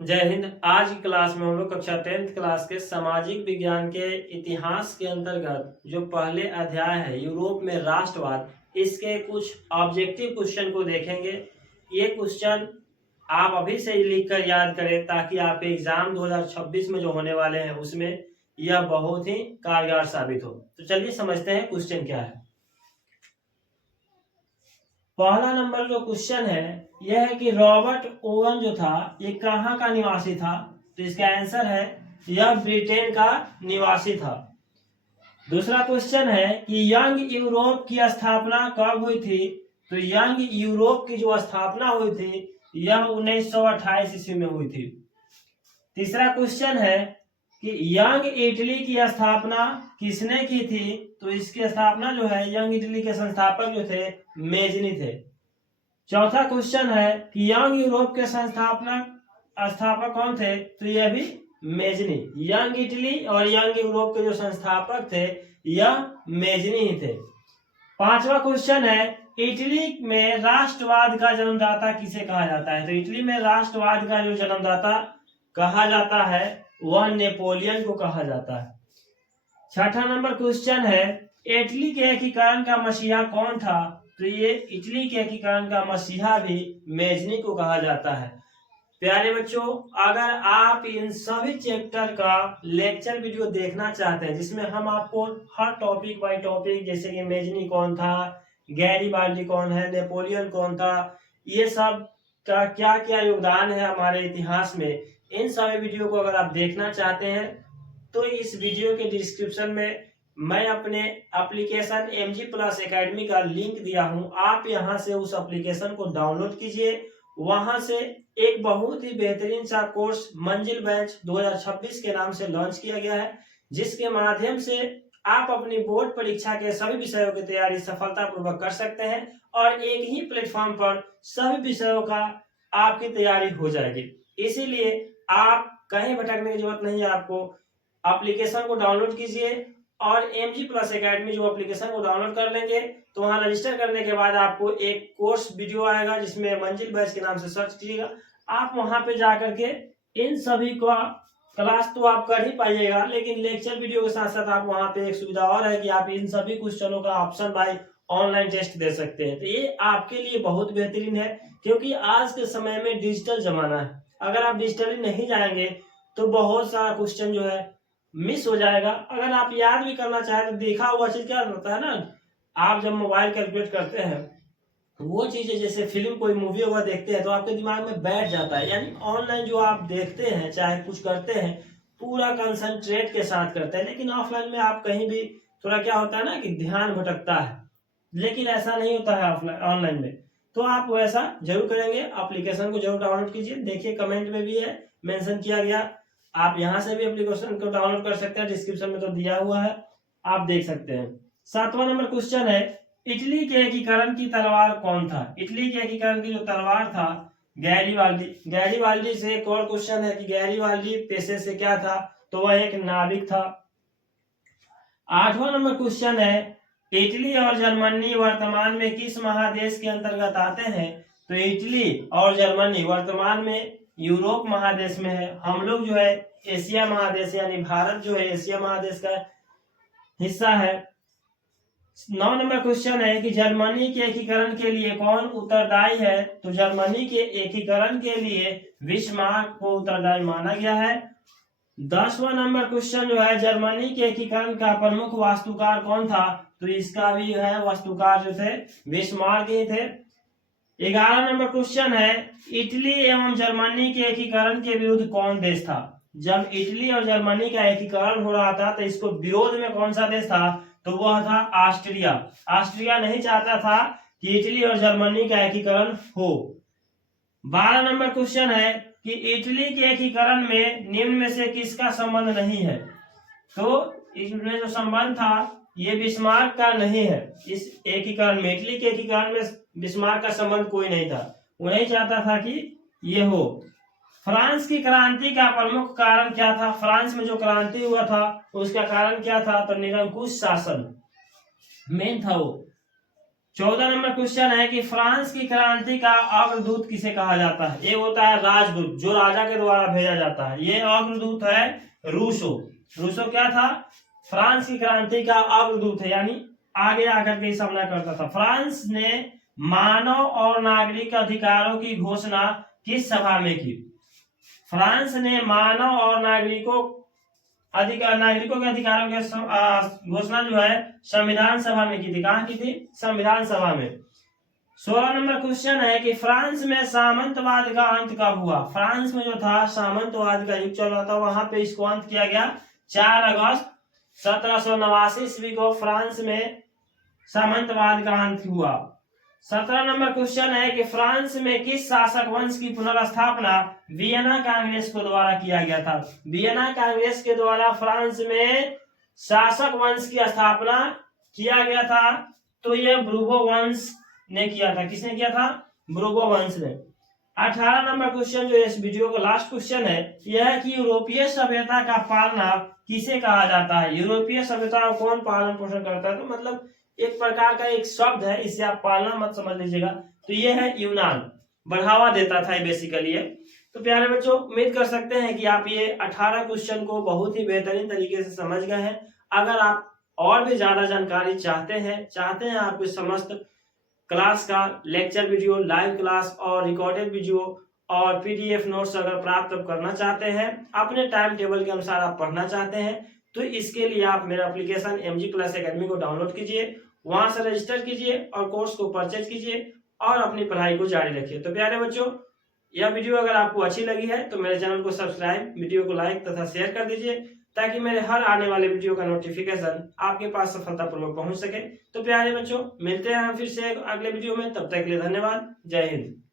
जय हिंद। आज की क्लास में हम लोग कक्षा 10th क्लास के सामाजिक विज्ञान के इतिहास के अंतर्गत जो पहले अध्याय है यूरोप में राष्ट्रवाद, इसके कुछ ऑब्जेक्टिव क्वेश्चन को देखेंगे। ये क्वेश्चन आप अभी से ही लिख कर याद करें ताकि आपके एग्जाम 2026 में जो होने वाले हैं उसमें यह बहुत ही कारगर साबित हो। तो चलिए समझते हैं क्वेश्चन क्या है। पहला नंबर जो क्वेश्चन है यह है कि रॉबर्ट ओवन जो था ये कहाँ का निवासी था। तो इसका आंसर है यह ब्रिटेन का निवासी था। दूसरा क्वेश्चन है कि यंग यूरोप की स्थापना कब हुई थी। तो यंग यूरोप की जो स्थापना हुई थी यह 1928 ईस्वी में हुई थी। तीसरा क्वेश्चन है कि यंग इटली की स्थापना किसने की थी। तो इसकी स्थापना जो है यंग इटली के संस्थापक जो थे मेजनी थे। चौथा क्वेश्चन है कि यंग यूरोप के स्थापक कौन थे। तो यह भी मेजनी। यंग इटली और यंग यूरोप के जो संस्थापक थे यह मेजनी ही थे। पांचवा क्वेश्चन है इटली में राष्ट्रवाद का जन्मदाता किसे कहा जाता है। तो इटली में राष्ट्रवाद का जो जन्मदाता कहा जाता है वह नेपोलियन को कहा जाता है। छठा नंबर क्वेश्चन है इटली के एकीकरण का मसीहा कौन था। तो ये इटली के एकीकरण का मसीहा भी मेजनी को कहा जाता है। प्यारे बच्चों, अगर आप इन सभी चैप्टर का लेक्चर वीडियो देखना चाहते हैं जिसमें हम आपको हर टॉपिक बाय टॉपिक, जैसे कि मेजनी कौन था, गैरीबाल्डी कौन है, नेपोलियन कौन था, ये सब का क्या क्या योगदान है हमारे इतिहास में, इन सभी वीडियो को अगर आप देखना चाहते हैं तो इस वीडियो के डिस्क्रिप्शन में मैं अपने एप्लीकेशन MG प्लस एकेडमी का लिंक दिया हूं। आप यहां से उस एप्लीकेशन को डाउनलोड कीजिए। वहां से एक बहुत ही बेहतरीन सा कोर्स मंजिल बैच 2026 के नाम से लॉन्च किया गया है, जिसके माध्यम से आप अपनी बोर्ड परीक्षा के सभी विषयों की तैयारी सफलतापूर्वक कर सकते हैं और एक ही प्लेटफॉर्म पर सभी विषयों का आपकी तैयारी हो जाएगी। इसीलिए आप कहीं भटकने की जरूरत नहीं है। आपको एप्लीकेशन को डाउनलोड कीजिए और MG प्लस एकेडमी जो एप्लीकेशन को डाउनलोड कर लेंगे तो वहां रजिस्टर करने के बाद आपको एक कोर्स वीडियो आएगा जिसमें मंजिल बैच के नाम से सर्च कीजिएगा। आप वहां पे जाकर के इन सभी का क्लास तो आप कर ही पाइएगा, लेकिन लेक्चर वीडियो के साथ साथ आप वहां पे एक सुविधा और है कि आप इन सभी क्वेश्चनों का ऑप्शन बाय ऑनलाइन टेस्ट दे सकते हैं। तो ये आपके लिए बहुत बेहतरीन है, क्योंकि आज के समय में डिजिटल जमाना है। अगर आप डिजिटली नहीं जाएंगे तो बहुत सारा क्वेश्चन जो है मिस हो जाएगा। अगर आप याद भी करना चाहें तो देखा हुआ चीज क्या होता है ना, आप जब मोबाइल कैलकुलेट करते हैं वो चीजें, जैसे फिल्म कोई मूवी वगैरह देखते हैं तो आपके दिमाग में बैठ जाता है। यानी ऑनलाइन जो आप देखते हैं चाहे कुछ करते हैं पूरा कंसंट्रेट के साथ करते हैं, लेकिन ऑफलाइन में आप कहीं भी थोड़ा क्या होता है ना कि ध्यान भटकता है, लेकिन ऐसा नहीं होता है ऑफलाइन ऑनलाइन में। तो आप वैसा जरूर करेंगे। एप्लीकेशन को जरूर डाउनलोड कीजिए। देखिए कमेंट में भी है मेंशन किया गया, आप यहां से भी एप्लीकेशन को डाउनलोड कर सकते हैं, डिस्क्रिप्शन में तो दिया हुआ है, आप देख सकते हैं। सातवां नंबर क्वेश्चन है इटली के एकीकरण की तलवार कौन था। इटली के एकीकरण की जो तलवार था गैरीबाल्डी। गैरीबाल्डी से एक और क्वेश्चन है कि गैरीबाल्डी पेशे से क्या था। तो वह एक नाविक था। आठवां नंबर क्वेश्चन है इटली और जर्मनी वर्तमान में किस महादेश के अंतर्गत आते हैं। तो इटली और जर्मनी वर्तमान में यूरोप महादेश में है। हम लोग जो है एशिया महादेश, यानी भारत जो है एशिया महादेश का हिस्सा है। 9 नंबर क्वेश्चन है कि जर्मनी के एकीकरण के लिए कौन उत्तरदायी है। तो जर्मनी के एकीकरण के लिए बिस्मार्क को उत्तरदायी माना गया है। 10वां नंबर क्वेश्चन जो है जर्मनी के एकीकरण का प्रमुख वास्तुकार कौन था। तो इसका भी है वास्तुकार जो थे बिस्मार्क ही थे। 11 नंबर क्वेश्चन है इटली एवं जर्मनी के एकीकरण के विरुद्ध कौन देश था। जब इटली और जर्मनी का एकीकरण हो रहा था तो इसको विरोध में कौन सा देश था। तो वह था ऑस्ट्रिया। ऑस्ट्रिया नहीं चाहता था कि इटली और जर्मनी का एकीकरण हो। 12 नंबर क्वेश्चन है कि इटली के एकीकरण में निम्न में से किसका संबंध नहीं है। तो इसमें जो संबंध था ये बिस्मार्क का नहीं है। इस एकीकरण में, इटली के एकीकरण में बिस्मार्क का संबंध कोई नहीं था। वो नहीं चाहता था कि ये हो। फ्रांस की क्रांति का प्रमुख कारण क्या था। फ्रांस में जो क्रांति हुआ था उसका कारण क्या था। तो निरंकुश शासन मेन था वो। 14 नंबर क्वेश्चन है कि फ्रांस की क्रांति का अग्रदूत किसे कहा जाता है? ये होता है राजदूत, जो राजा के द्वारा भेजा जाता है। ये अग्रदूत है रूसो। रूसो क्या था? फ्रांस की क्रांति का अग्रदूत है, यानी आगे आकर के सामना करता था। फ्रांस ने मानव और नागरिक अधिकारों की घोषणा किस सभा में की? फ्रांस ने मानव और नागरिकों के अधिकारों की घोषणा जो है संविधान सभा में की थी। कहाँ की थी? संविधान सभा में। 16 नंबर क्वेश्चन है कि फ्रांस में सामंतवाद का अंत कब हुआ? फ्रांस में जो था सामंतवाद का युग चल रहा था, वहां पे इसको अंत किया गया 4 अगस्त 1789 ईस्वी को फ्रांस में सामंतवाद का अंत हुआ। 17 नंबर क्वेश्चन है कि फ्रांस में किस शासक वंश की पुनर्स्थापना वियना कांग्रेस को द्वारा किया गया था? वियना कांग्रेस के द्वारा फ्रांस में शासक वंश की स्थापना किया गया था, तो यह ब्रूबो वंश ने किया था। किसने किया था? ब्रूबो वंश ने। 18 नंबर क्वेश्चन जो इस वीडियो का लास्ट क्वेश्चन है, यह है कि यूरोपीय सभ्यता का पालना किसे कहा जाता है? यूरोपीय सभ्यता को कौन पालन पोषण करता है? तो मतलब एक प्रकार का एक शब्द है, इसे आप पालना मत समझ लीजिएगा। तो ये है यूनान, बढ़ावा देता था बेसिकली ये। तो प्यारे बच्चों, उम्मीद कर सकते हैं कि आप ये 18 क्वेश्चन को बहुत ही बेहतरीन तरीके से समझ गए हैं। अगर आप और भी ज्यादा जानकारी चाहते हैं आपको समस्त क्लास का लेक्चर वीडियो, लाइव क्लास और रिकॉर्डेड वीडियो और पीडीएफ नोट्स अगर प्राप्त करना चाहते हैं, अपने टाइम टेबल के अनुसार आप पढ़ना चाहते हैं, तो इसके लिए आप मेरा एप्लीकेशन MG क्लास एकेडमी को डाउनलोड कीजिए, वहां से रजिस्टर कीजिए और कोर्स को परचेज कीजिए और अपनी पढ़ाई को जारी रखिए। तो प्यारे बच्चों, यह वीडियो अगर आपको अच्छी लगी है तो मेरे चैनल को सब्सक्राइब, वीडियो को लाइक तथा शेयर कर दीजिए, ताकि मेरे हर आने वाले वीडियो का नोटिफिकेशन आपके पास सफलतापूर्वक पहुंच सके। तो प्यारे बच्चों, मिलते हैं हम फिर से अगले वीडियो में। तब तक के लिए धन्यवाद। जय हिंद।